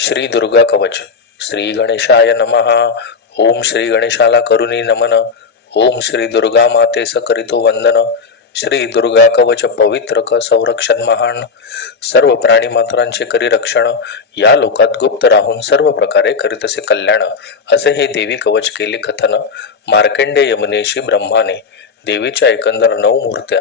श्री दुर्गा कवच. श्री गणेशाय नमः. ओम श्री गणेशाला करुणी नमन. ओम श्री दुर्गा मातेस करितो वंदन. श्री दुर्गा कवच पवित्र क संरक्षण महान. सर्व प्राणी मात्रांचे करी रक्षण. या लोकात गुप्त राहून सर्व प्रकारे करीत असे कल्याण. असे हे देवी कवच केले कथन. मार्कंडे यमुनेशी ब्रह्माने. देवीच्या एकंदर 9 मूर्त्या.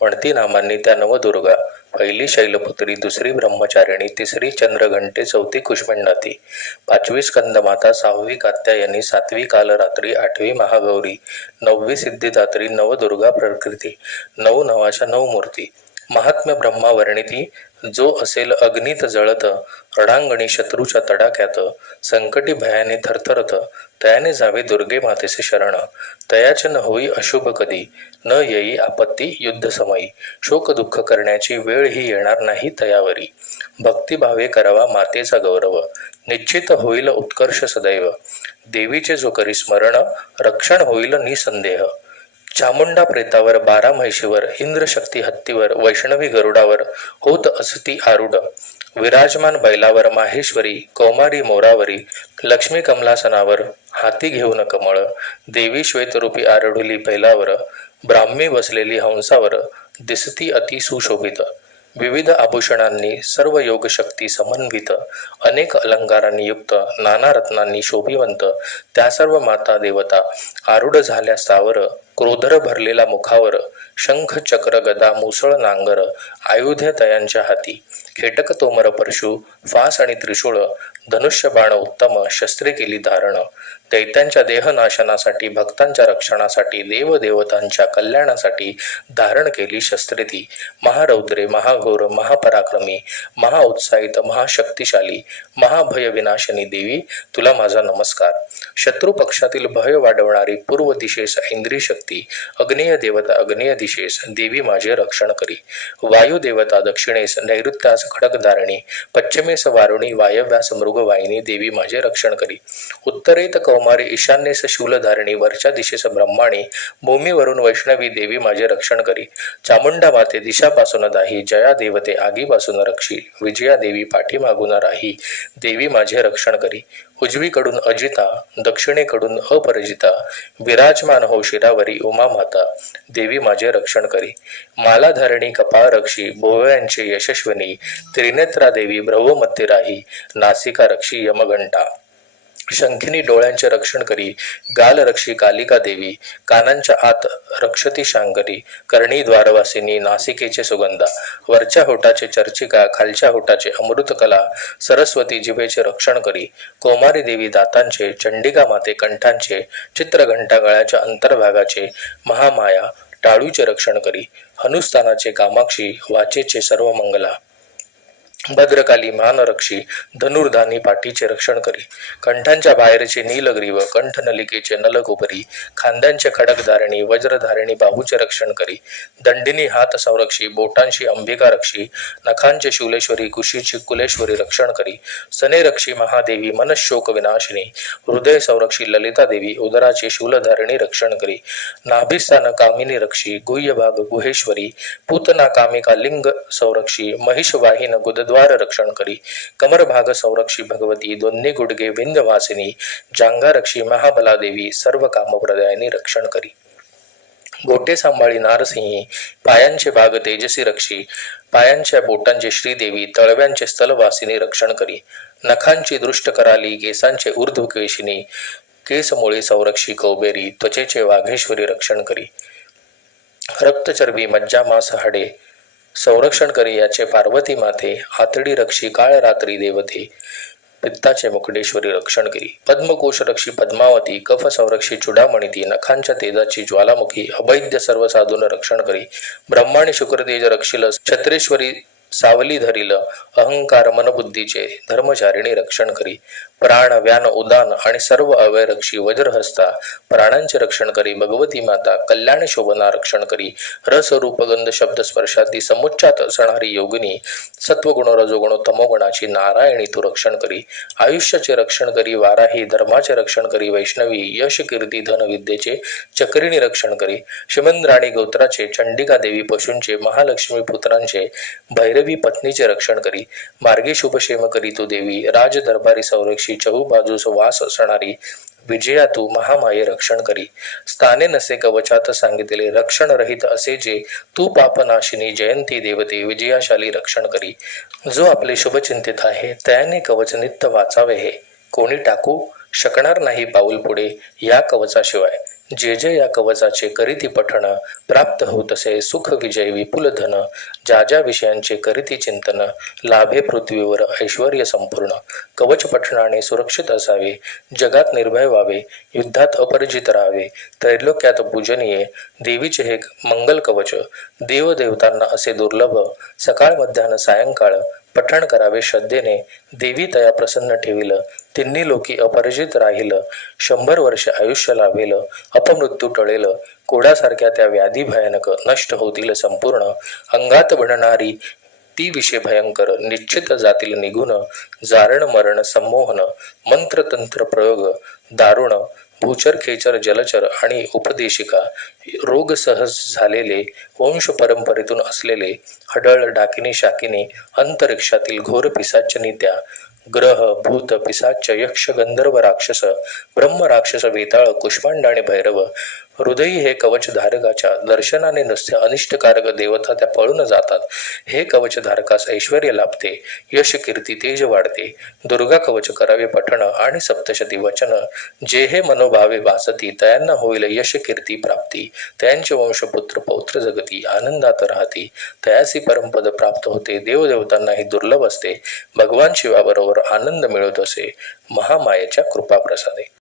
म्हणती नामांनी त्या नवदुर्गा. पहिली शैलपुत्री, दुसरी ब्रह्मचारिणी, तिसरी चंद्रघंटे, चौथी कुष्मंडाती, 5वी स्कंदमाता, 6वी कात्यायनी, 7वी कालरात्री, 8वी महागौरी, 9वी सिद्धिदात्री, नवदुर्गा प्रकृती. 9 नवाच्या 9 मूर्ती. महात्म्य ब्रह्मा वर्णिती. जो असेल अग्नीत जळत, रणांगणी शत्रूच्या तडाख्यात, संकटी भयाने थरथरत, तयाने जावे दुर्गे मातेचे शरण. तयाचे न होई अशुभ कधी, न येई आपत्ती युद्ध समयी. शोक दुःख करण्याची वेळ ही येणार नाही तयावरी. भक्तिभावे करावा मातेचा गौरव, निश्चित होईल उत्कर्ष सदैव. देवीचे जो करी स्मरण, रक्षण होईल निसंदेह. चामुंडा प्रेतावर, 12 म्हैशीवर, इंद्रशक्ती हत्तीवर, वैष्णवी गरुडावर, होत असती आरूढ. विराजमान बैलावर माहेश्वरी, कौमारी मोरावरी, लक्ष्मी कमलासनावर, हाती घेऊन कमळ. देवी श्वेतरूपी आरढुली बैलावर, ब्राह्मी बसलेली हंसावर, दिसती अति सुशोभित. विविध आभूषणांनी सर्व योगशक्ती समन्वित, अनेक अलंकारांनी युक्त, नाना रत्नांनी शोभिवंत, त्या सर्व माता देवता आरूढ झाल्या सावर. क्रोधर भरलेला मुखावर, शंख चक्र गदा मुसळ नांगर, आयुध्य तयांच्या हाती. खेटक तोमर परशु, फास आणि त्रिशूळ, धनुष्य बाण उत्तम, शस्त्रे केली धारण. दैत्यांच्या देहनाशनासाठी, भक्तांच्या रक्षणासाठी, देवदेवतांच्या कल्याणासाठी धारण केली शस्त्रे ती. महारौद्रे, महाघोर, महापराक्रमी, महाउत्साहित, महाशक्तिशाली, महाभय विनाशनी देवी, तुला माझा नमस्कार. शत्रू पक्षातील भय वाढवणारी पूर्व दिशेस इंद्रिय शक्ती, अग्नेय देवता अग्नेय दिशेस देवी माझे रक्षण करी. वायू देवता दक्षिणेस नैऋत्यास खडकधारणी, पश्चिमेस वारुणी, वायव्यास मृगवाहिनी देवी माझे रक्षण करी. उत्तरेत कौमारी, ईशान्येस शूलधारिणी, वरच्या दिशेस ब्रह्माणी, भूमीवरून वैष्णवी देवी माझे रक्षण करी. चामुंडा माते दिशापासून दाही, जया देवते आगीपासून रक्षी, विजया देवी पाठीमागून राही देवी माझे रक्षण करी. उजवीकडून अजिता, दक्षिणेकडून अपराजिता, विराजमान हो शिरावरी उमा माता देवी माझे रक्षण करी. मालाधारिणी कपाळ रक्षी, भोवयांचे यशस्विनी, त्रिनेत्रा देवी भ्रवमध्ये राही, नासिका रक्षी यमघंटा. शंखिनी डोळ्यांचे रक्षण करी, गाल रक्षी कालिका देवी, कानांच्या आत रक्षती शांकरी, कर्णी द्वारवासिनी, नासिकेचे सुगंधा, वरच्या होटाचे चर्चिका, खालच्या होटाचे अमृतकला, सरस्वती जिभेचे रक्षण करी. कौमारी देवी दातांचे, चंडिका माते कंठांचे, चित्रघंटा गळ्याच्या अंतर्भागाचे, महामाया टाळूचे रक्षण करी. हनुस्थानाचे कामाक्षी, वाचेचे सर्व मंगला, भद्रकाली मानरक्षी, धनुर्धानी पाठीचे रक्षण करी. कंठांच्या बाहेरचे नीलग्रीव, कंठनलिकेचे नलगोपरी, खांद्यांचे खडकधारिणी, वज्रधारिणी बाहूचे रक्षण करी. दंडिनी हात संरक्षी, बोटांशी अंबिका रक्षी, नखांचे शूलेश्वरी, कुशीची कुलेश्वरी रक्षण करी. सने रक्षी महादेवी, मनशोक विनाशिनी, हृदय संरक्षी ललिता देवी, उदराची शूलधारिणी रक्षण करी. नाभिस्थान कामिनी रक्षी, गुह्यभाग गुहेश्वरी, पूतना कामिका लिंग संरक्षी, महिषवाहिन गुदद्वार रक्षण करी. कमर भाग संरक्षी भगवती, दोन्ही गुडगे विंध्यवासिनी, जांगा रक्षी महाबला देवी, सर्व कामप्रदायिनी रक्षण करी. गोटे सांभाळी नारसिंही, पायांचे भाग तेजसी रक्षी, पायांच्या बोटांचे श्रीदेवी, तळव्यांचे स्थलवासिनी रक्षण करी. नखांची दृष्ट कराली, केसांचे ऊर्ध्वकेशिनी, केसमुळे संरक्षी कौबेरी, त्वचेचे वाघेश्वरी रक्षण करी. रक्तचरबी मज्जा मांस हाडे संरक्षण करी याचे पार्वती माते, आतडी रक्षी काळ रात्री देवते, पित्ताचे मुकुडेश्वरी रक्षण करी. पद्मकोश रक्षी पद्मावती, कफ संरक्षी चुडामणिती, नखांच्या तेजाची ज्वालामुखी, अवैद्य सर्व साधून रक्षण करी. ब्रह्माणी शुक्रतेज रक्षिल, छत्रेश्वरी सावली धरिल, अहंकार मनबुद्धीचे धर्मचारिणी रक्षण करी. प्राण व्यान उदान आणि सर्व अवय रक्षी वज्रहस्ता, प्राणांचे रक्षण करी. भगवती माता कल्याण शोभना रक्षण करी. रस रूप गंध शब्द स्पर्शाती समुच्चात असणारी योगिनी, सत्वगुण रजोगुण तमोगुणाची नारायणी तू रक्षण करी. आयुष्याचे रक्षण करी वाराही, धर्माचे रक्षण करी वैष्णवी, यश कीर्ती धन विद्येचे चक्रिणी रक्षण करी. शिमंद्राणी गोत्राचे, चंडिका देवी पशूंचे, महालक्ष्मी पुत्रांचे, भैरवी भैरवी पत्नीचे रक्षण करी. मार्गे शुभक्षेम करी तू देवी, राज दरबारी संरक्षी, चहू बाजूस वास असणारी, विजया तू महामाये रक्षण करी. स्थाने नसे कवचात सांगितले, रक्षण रहित असे जे, तू पापनाशिनी जयंती देवते, विजयाशाली रक्षण करी. जो आपले शुभचिंतित आहे त्याने कवच नित्य वाचावे हे, कोणी टाकू शकणार नाही पाऊल पुढे या कवचाशिवाय. जे जे या कवचाचे करीती पठण, प्राप्त होतसे सुख विजय विपुल धन. ज्या ज्या विषयांचे करीती चिंतन, लाभे पृथ्वीवर ऐश्वर्य संपूर्ण. कवच पठणाने सुरक्षित असावे, जगात निर्भय व्हावे, युद्धात अपरिजित राहावे. त्रैलोक्यात पूजनीय देवीचे हे मंगल कवच, देवदेवतांना असे दुर्लभ. सकाळ मध्यान्ह सायंकाळ पठण करावे श्रद्धेने, देवी तया प्रसन्न ठेवील. तिन्ही लोकी अपरिजित राहील, 100 वर्ष आयुष्य लाभेल, अपमृत्यू टळेल. कोडासारख्या त्या व्याधी भयानक नष्ट होतील संपूर्ण. अंगात बनणारी ती विषय भयंकर, निश्चित जातील निघून. जारण मरण संमोहन, मंत्रतंत्र प्रयोग दारुण. भूचर खेचर जलचर आणि उपदेशिका, रोग सहज झालेले, वंश परंपरेतून असलेले, हडळ डाकिनी शाकिनी, अंतरिक्षातील घोर पिसाचनी त्या. ग्रह भूत पिसाच यक्ष गंधर्व राक्षस, ब्रह्म राक्षस वेताळ कुष्मांड आणि भैरव. हृदयी हे कवच धारकाच्या दर्शनाने नुसते अनिष्टकारक देवता त्या पळून जातात. हे कवच धारकास ऐश्वर्य लाभते, यश कीर्ती तेज वाढते. दुर्गा कवच करावे पठण आणि सप्तशती वचन. जे हे मनोभावे वासती, तयांना होईल यश कीर्ती प्राप्ती. त्यांचे वंशपुत्र पौत्र जगती, आनंदात राहती. तयासी परमपद प्राप्त होते, देवदेवतांनाही दुर्लभ असते. भगवान शिवाबरोबर आनंद मिळत असे, महामायेच्या कृपाप्रसादे.